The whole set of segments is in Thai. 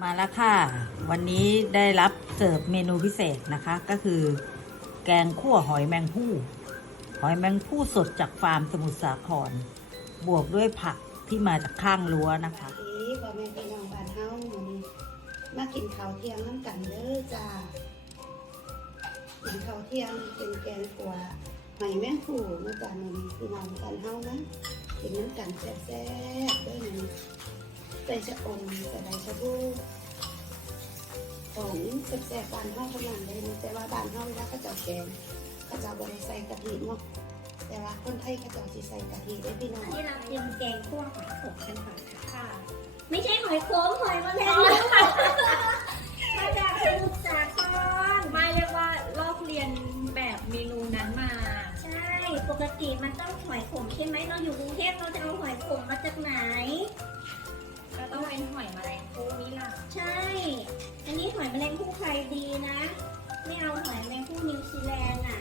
มาแล้วค่ะ วันนี้ได้รับเสิร์ฟเมนูพิเศษนะคะ ก็คือ แกงคั่วหอยแมงผู้หอยแมงผู้สดจากฟาร์มสมุทรสาคร บวกด้วยผักที่มาจากข้างรั้วนะคะอีพ่อแม่พี่น้องบ้านเฮามื้อนี้มากินข้าวเที่ยงน้ำกันเด้อจ้ากินข้าวเที่ยงเป็นแกงขั่วหอยแมงผู้มาจ้ามื้อนี้พี่น้องบ้านเฮานะกินน้ำกันแซ่บๆเด้อมื้อนี้ ใส่ชะอมใส่ใบชะพูของแซ่บๆบ้านเฮาเท่านั้นเลยนะแต่ว่าบ้านเฮาเวลาเขาเจ้าแกงเขาเจ้าบ่ได้ใส่กะทิเนาะแต่ว่าคนไทยเขาเจ้าสิใส่กะทิเด้อพี่น้องที่เราเตรียมแกงคั่วหอยขมกันก่อนค่ะไม่ใช่หอยโขมหอยแมลงภู่ค่ะมาจากสมุทรสาครไม่เรียกว่าลอกเรียนแบบเมนูนั้นมา ใช่ปกติมันต้องหอยขมใช่ไหมเราอยู่กรุงเทพเราจะเอาหอยขมมาจากไหน ก็ต้องเป็นหอยแมลงภู่นี่ล่ะใช่ อันนี้หอยแมลงภู่ไทยดีนะ ไม่เอาหอยแมลงภู่นิวซีแลนด์อะ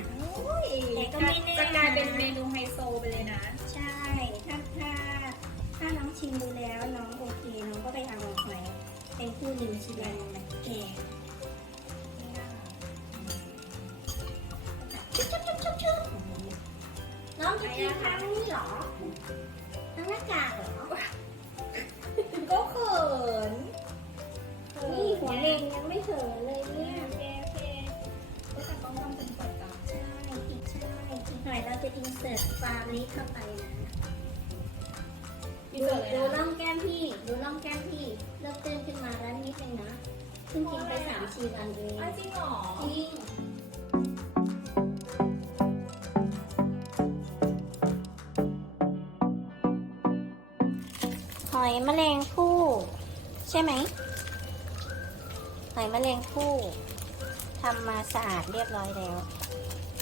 แต่ก็ไม่แน่จะกลายเป็นเมนูไฮโซไปเลยนะ ใช่ ถ้าถ้าถ้าน้องชิมดูแล้วน้องโอเค น้องก็ไปเอาหอยเป็นคู่นิวซีแลนด์มาแกงชุบชุบชุบชุบชุบน้องจะกินทั้งนี้เหรอทั้งหน้ากากเหรอก็ ฟาริสเข้าไปนะมีดูเสิร์ฟเลดูยร่นะองแก้มพี่ ดูร่องแก้มพี่ เริ่มเต้นขึ้นมาแล้วนิดนึงนะเพิ่งกินไปสามสี่วันเองอ้าวจริงเหรอจริงหอยแมลงภู่ใช่ไหมหอยแมลงภู่ทำมาสะอาดเรียบร้อยแล้ว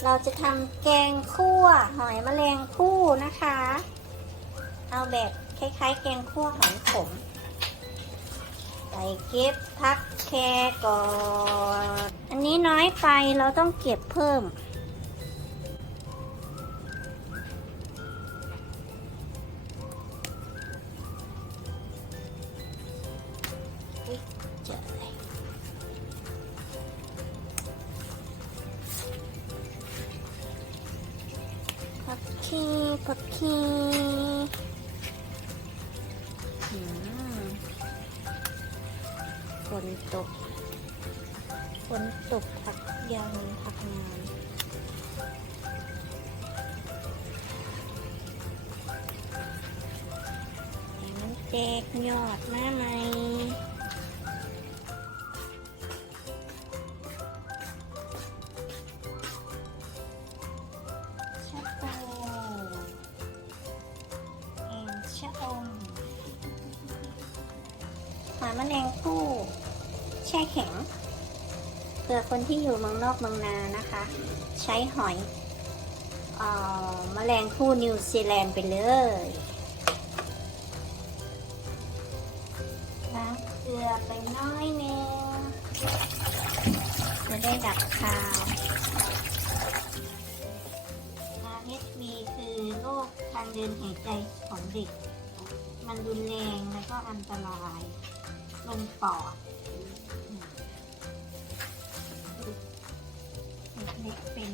เราจะทำแกงคั่วหอยแมลงคู่นะคะ เอาแบบคล้ายๆ แกงคั่วหอยขม ใส่เก็บพักแค่ก่อน อันนี้น้อยไปเราต้องเก็บเพิ่ม แตกยอดมาไหมชะโอเองชะอมหอยแมลงภู่แช่แข็งเผื่อคนที่อยู่เมืองนอกเมืองนานะคะ ใช้หอยเอ่อแมลงภู่นิวซีแลนด์ไปเลย น้อยนึงจะได้ดับคาว RSV คือโรคทางเดินหายใจของเด็ก มันรุนแรงแล้วก็อันตรายลงปอดเด็กเป็น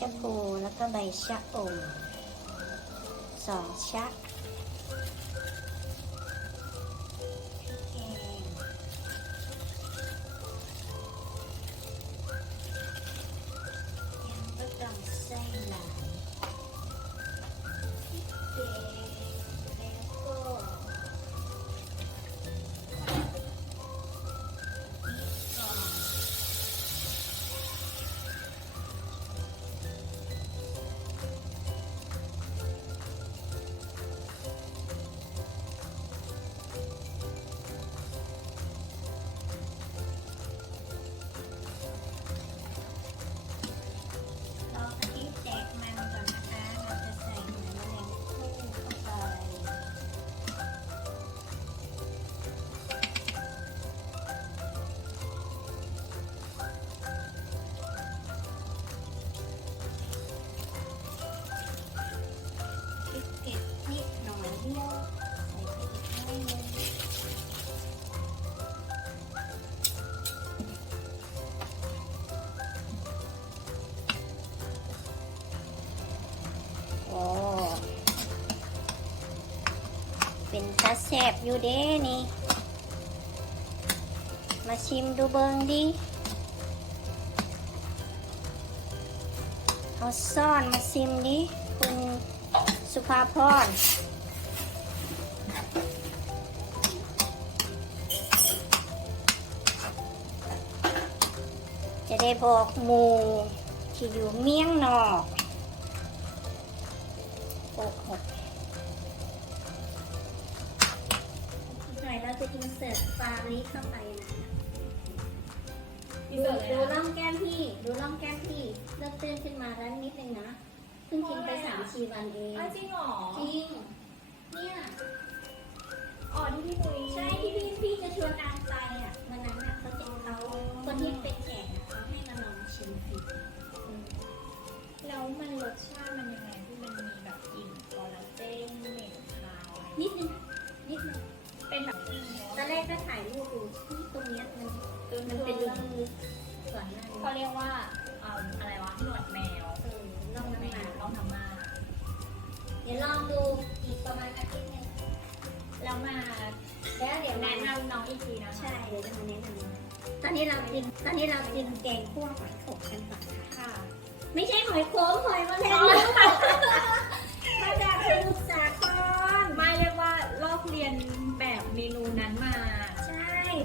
ชะพูแล้วก็ใบชะอมสองชัก เป็นซาแสบอยู่เด้นี่ มาชิมดูเบิงดิเอาซ่อนมาชิมดิคุณสุภาพรจะได้บอกหมูที่อยู่เมียงนอก ริเข้าไปนะอินเสิร์ตเลยดูนะร่องแก้มพี่ ดูร่องแก้มพี่เริ่มตื้นขึ้นมาแล้วนิดนึงนะเพิ่งกินไปสามสี่วันเองอ้าวจริงเหรอ จริง เนี่ย อ๋อที่พี่นุ้ยใช่ที่พี่พี่จะชวนอามไปอะวันนั้นอะเขาจะเขาคนที่เป็นแขกอะเขาให้มาลองชิมฟรีแล้วมันรสชาติมันยังไงที่มันมีแบบกลิ่นคอลลาเจนเหม็นคาวอะไรนิดนึงนิดนึงเป็นแบบตอนแรกก็ถ่ายรูปดูที่ ตรงเนี้ยมันมันเป็นรูลึกก่อนหน้านี้เขาเรียกว่าเอ่ออะไรวะหนวดแมวเออลองแมน้ำหมาวต้องทำมาเดี๋ยวลองดูอีกประมาณอาทิตย์หนึงแล้วมาแล้วเดี๋ยวแนะแนะนนำน้องอีกทีนะคะำใช่เดี๋ยวจะมาแนะนำตอนนี้เรากินตอนนี้เรากินแกงคั่วหอยขมกันก่อนค่ะ ค่ะ ไม่ใช่หอยโขมหอยแมลงอ๋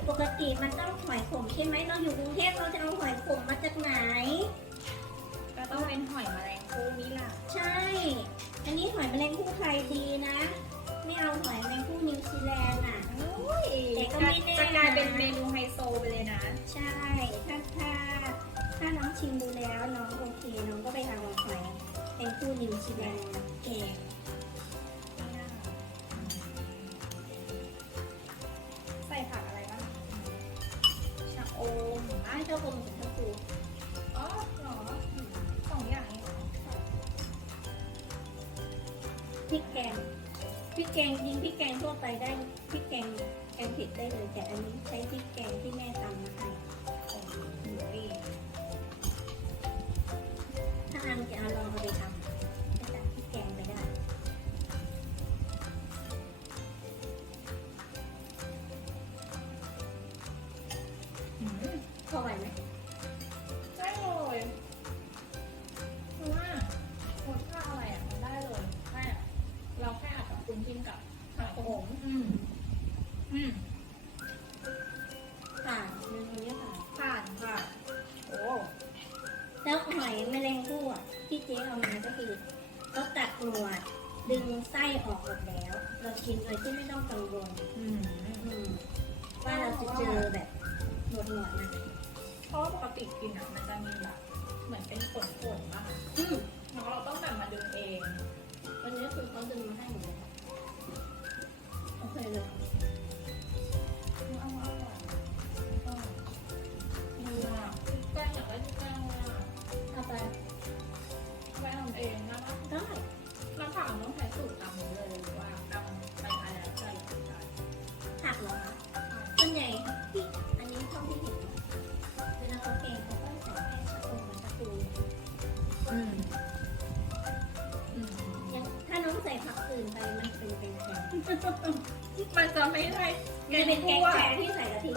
ปกติมันต้องหอยขมใช่ไหมเราอยู่กรุงเทพเราจะเอาหอยขมมาจากไหน ก็ต้องเป็นหอยแมลงภู่นี่แหละใช่ อันนี้หอยแมลงภู่ไทยดีนะ ไม่เอาหอยแมลงภู่นิวซีแลนด์อะ แต่ก็ไม่แน่นะ จะกลายเป็นเมนูไฮโซไปเลยนะ ใช่ ถ้าถ้าถ้าน้องชิมดูแล้วน้องโอเค น้องก็ไปเอาหอยแมลงภู่นิวซีแลนด์มาแกง ไปได้พริกแกงแกงเผ็ดได้เลยแต่อันนี้ใช้พริกแกงที่แม่ตำมาให้โอ้ยถ้าอันจะเอาลองเอาไปทำ ที่เจ๊เอามาก็คือเขาตัดหนวดดึงไส้ออกหมดแล้ว เรากินโดยที่ไม่ต้องกังวลอืมอืมว่าเราจะเจอแบบหนวดหนวดๆนะเพราะว่าปกติกินอะมันจะมีแบบเหมือนเป็นขนๆบ้างอะอืมเนาะเราต้องแบบมาดึงเองวันนี้คือเขาดึงมาให้หมดเลยโอเคเลยเอามาอร่อยเออดีอะพริกแกงอยากได้พริกแกงเลยอะเอาไป ได้น้ำผักมันต้องใช้สูตรตำเลยหรือว่าตำไปอะไรแล้วใส่ได้ผักเหรอคะส่วนใหญ่ที่อันนี้เท่าที่เห็นเวลาเขาแกงเขาก็ใส่แค่ชะอมกับตะปูอืมอืมยังถ้าน้องใส่ผักอื่นไปมันเป็นแกงแกงมันจะไม่ได้มันเป็นแกงคั่วแกงที่ใส่กะทิ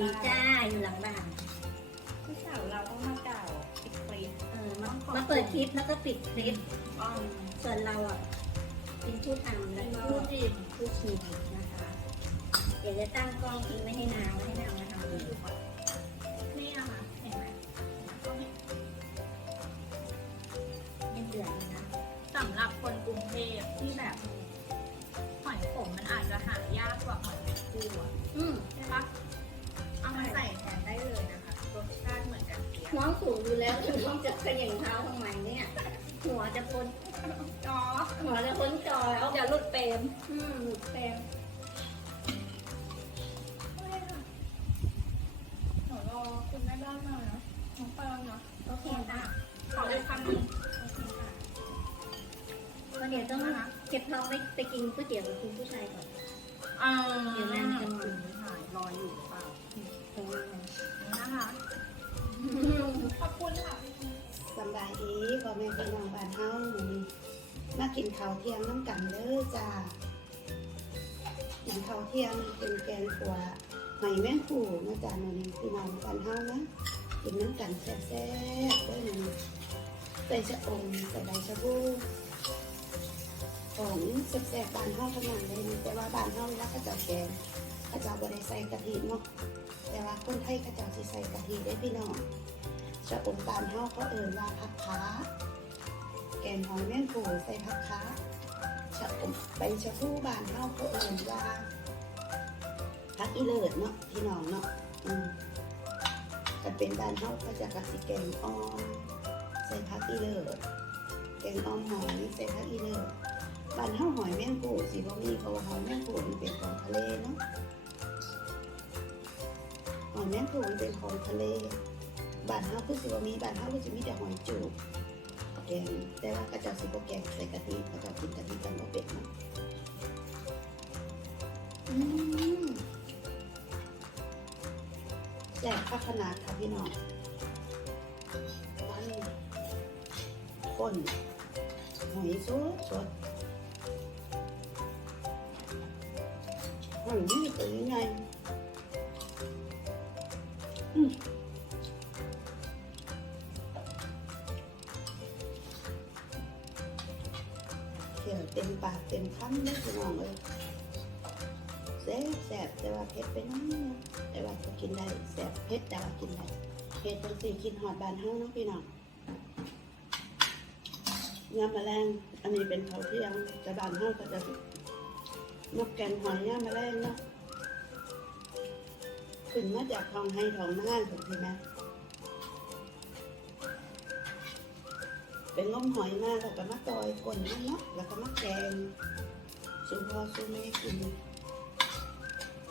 ดีจ้าอยู่หลังบ้านผู้สาวเราต้องมากล่าวปิดคลิปเออมามาเปิดคลิปแล้วก็ปิดคลิปอ๋อส่วนเราอะเป็นผู้ทำแล้วก็พูดดิผู้ชิมนะคะเดี๋ยวจะตั้งกล้องทิ้งไม่ให้นาวให้นาวมาทำเองนี่อะค่ะเห็นไหมยังเดือดเลยนะสำหรับคนกรุงเทพที่แบบหอยขมมันอาจจะหายากกว่าหอยแมงภู่อะอืมใช่ปะ นกันเปียกน้องสูงอยู่แล้วถึงต้องจะเขย่งเท้าทำไมเนี่ย หัวจะพ้นอ๋อหัวจะพ้นจอแล้วเดี๋ยวหลุดเปรมอืมหลุดแปลงไม่ค่ะเดี๋ยวรอคุณแม่บ้านมานะน้องเปิลเนาะโอเคค่ะขอเลยคำหนึงโอเคค่ะก็เดี๋ยวต้องเก็บท้องไปไปกินก๋วยเตี๋ยวกับคุณผู้ชายก่อนอ่าเดี๋ยวนั่งกันถึงหายรอรออยู่หรือเปล่านะคะ ขอบคุณค่ะสำบายดีพ่อแม่พี่น้องบ้านเฮามากินข้าวเที่ยงน้ำกันเด้อจ้ากินข้าวเที่ยงเป็นแกงขัวหอยแมงผู้นะจ๊ะมื้อนี้พี่น้องบ้านเฮานะกินน้ำกันแซ่บๆด้อมื้อนี้ใส่ชะอมใส่ใบชะพูของแซ่บๆบ้านเฮาทั้งนั้นเลยนะแต่ว่าบ้านเฮาเวลาเขาจ้าแกงเขาเจ้าบ่ได้ใส่กะทิเนาะแต่ว่าคนไทยเขาเจ้าสิใส่กะทิได้พี่น้อง ชะอมบานเฮาเขาเอ่ยว่าผักขาแกงหอยแมงปูใส่ผักขาชะอมใบชะพูบานเฮาเขาเอ่ยว่าผักอีเลิศเนาะพี่น้องเนาะอืมแต่เป็นบานเฮาก็จะกัดสิแกงอ่อมใส่ผักอีเลิศแกงอ่อมหอยใส่ผักอีเลิศบานเฮาหอยแมงปูสิบ่มีเพราะว่าหอยแมงปูมันเป็นของทะเลเนาะหอยแมงปูมันเป็นของทะเล บ้านเฮาคือสิว่ามีบ้านเฮาคือสิมีแต่หอยจูบแกงแต่ว่ากระเจ้าสิบ่แกงใส่กะทิกระเจ้ากินกะทิกันบ่เป็ดเนาะอืมแซ่บคักขนาดค่ะพี่น้องมันข้นหอยสดสดหอยนี่ตัวยังไง เขียวเต็มปากเต็มคำเลยพี่น้องเลยแซ่บแซ่บแต่ว่าเผ็ดไปหน้อยนึงแต่ว่าก็กินได้แซ่บเผ็ดแต่ว่ากินได้เผ็ดจังสี่กินหอดบานเฮาเนาะพี่น้องยำแมลงอันนี้เป็นเขาเที่ยงแต่บานเฮาก็จะนกแกงหอยยำแมลงเนาะขึ้นมาจากทองให้ทองหน้าถูกไหม เป็นง้มหอยมาแล้วก็มาตอยก่นมันเนาะแล้วก็มาแกงสูพอสูแม่กิน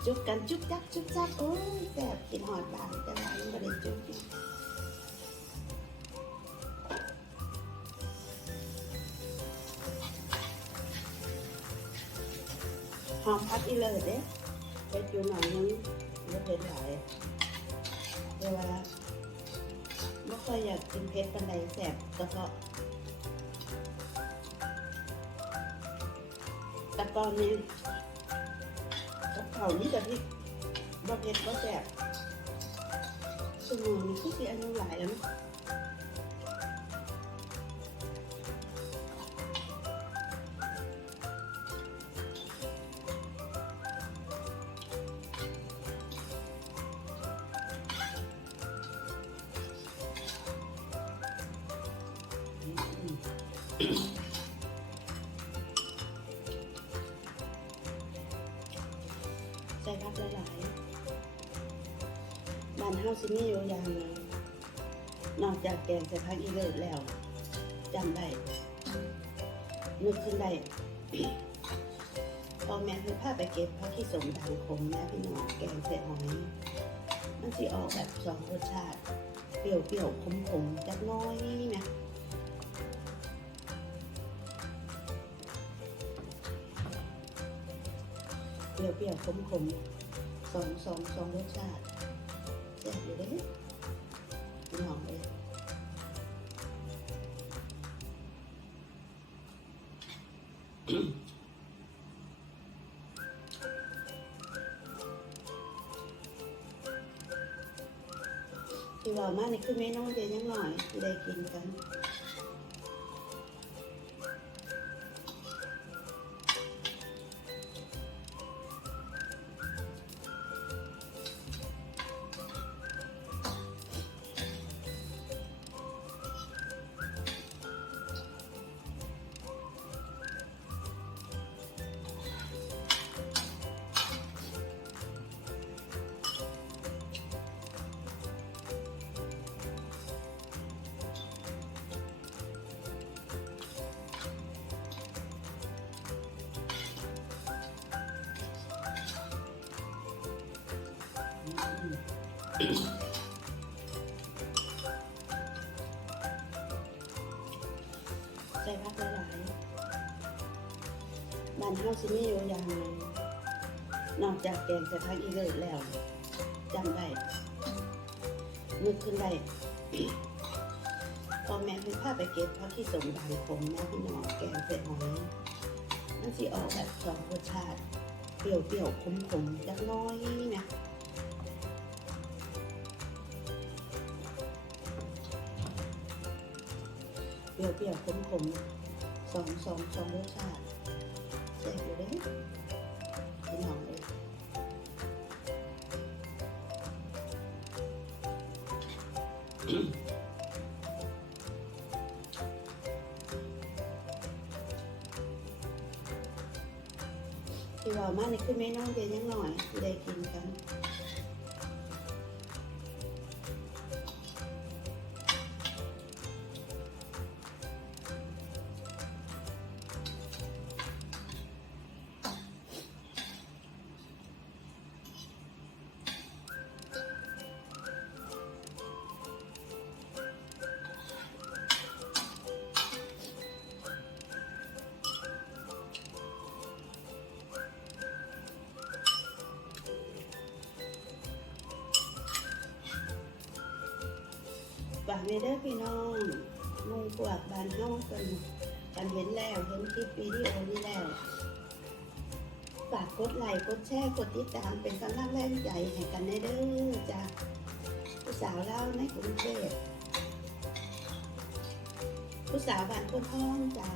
จุกกันจุกจักจุกจักโอ้ยแสบกินหอดบานแต่ว่ายังไม่ได้จุกหอมพัดอีเลยเด้ไปจูหน่อยนึงแล้วเป็นหลายเดี๋ยวว่าไม่ค่อยอยากกินเผ็ดปันใดแสบกระเพาะ ตอนนี้กับเขานี่กับที่บะเพ็ดบะแจกสมองนี่คือสิอายุหลายแล้วนะ สิมีอยู่อย่างหนึงนอกจากแกงใส่พักอีเลิศแล้วจำได้นึกขึ้นได้ พอแม่คือพาไปเก็บพักที่สมดังคมแม่พี่น้องแกงใส่หอยมันสิออกแบบสองรสชาติ เปรี้ยวเปรี้ยวขมขมจักน้อยนะเปรี้ยวเปรี้ยวขมขมสองสองสองรสชาติ ที่ว่ามานี่คือเมนูเดียวยังหน่อยที่ได้กินกัน ใส่พักหลายๆบ้านเฮาสิมีอยู่อย่างหนึงนอกจากแกงใส่ผักอีเลิศแล้วจำได้นึกขึ้นได้พอแม่เพิ่นพาไปเก็บผักที่สมบางคมแม่พี่น้องแกงใส่หอยมันสิออกแบบสองรสชาติเปรี้ยวๆขมๆจักน้อยนะ รี้ยวเปรี้ยวๆขมๆสองสองสองรสชาติแซ่บอเลย เวเด้อพี่น้องมุงกวาดบานเฮากันกันเห็นแล้วเห็นคลิปวิดีโอนี้แล้วฝากกดไลค์กดแชร์กดติดตามเป็นกำลังแรงใจให้กันในเด้อจ้ะผู้สาวเล่าในกรุงเทพผู้สาวบ้านคนท้องจ้ะ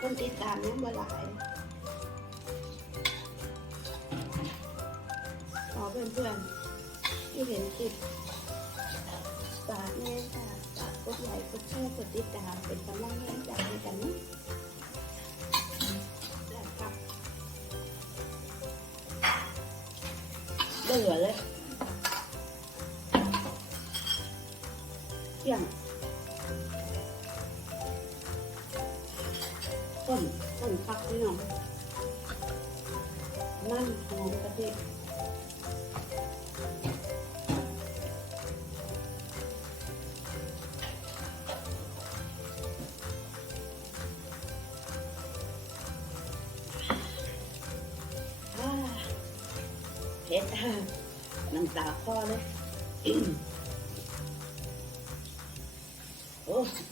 คนติดตามยังบ่หลายขอเพื่อนๆที่เห็นคลิปฝากแน่ค่ะฝากกดไลค์กดแชร์กดติดตามเป็นกำลังแรงใจให้กันนะแล้วครับเบื่อเลย ต้นต้นพักนี่เนาะนั่นหอมกระเทิอ่าเผ็ดน้ำตาคลอเลย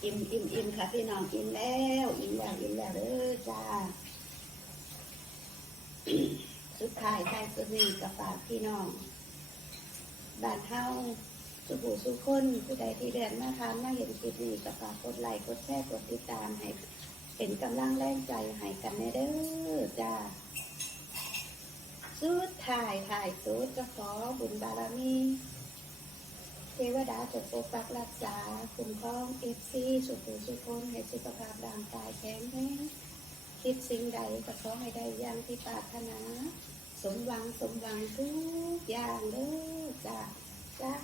อิ่มอิ่มอิ่มค่ะพี่น้องอิ่มแล้วอิ่มแล้วอิ่มแล้วเด้อจ้าสุดท้ายท้ายสุดนี้ก็ฝากพี่น้องบานเฮาสุขูสุขคนผู้ใดที่เดินมาทานมาเห็นคลิปนี้ก็ฝากกดไลค์กดแชร์กดติดตามให้เป็นกำลังแรงใจให้กันแน่เด้อจ้าสุดท้ายท้ายสุดก็ขอบุญบารมี ทวดาจะปกปักรักษาคุ้มครองเอฟซีสุขุสุขคนให้สุขภาพร่างกายแข็งแรงคิดสิ่งใดก็ขอให้ได้อย่างที่ปรารถนา สมหวังสมหวังทุกอย่างเด้อจ้าจ้า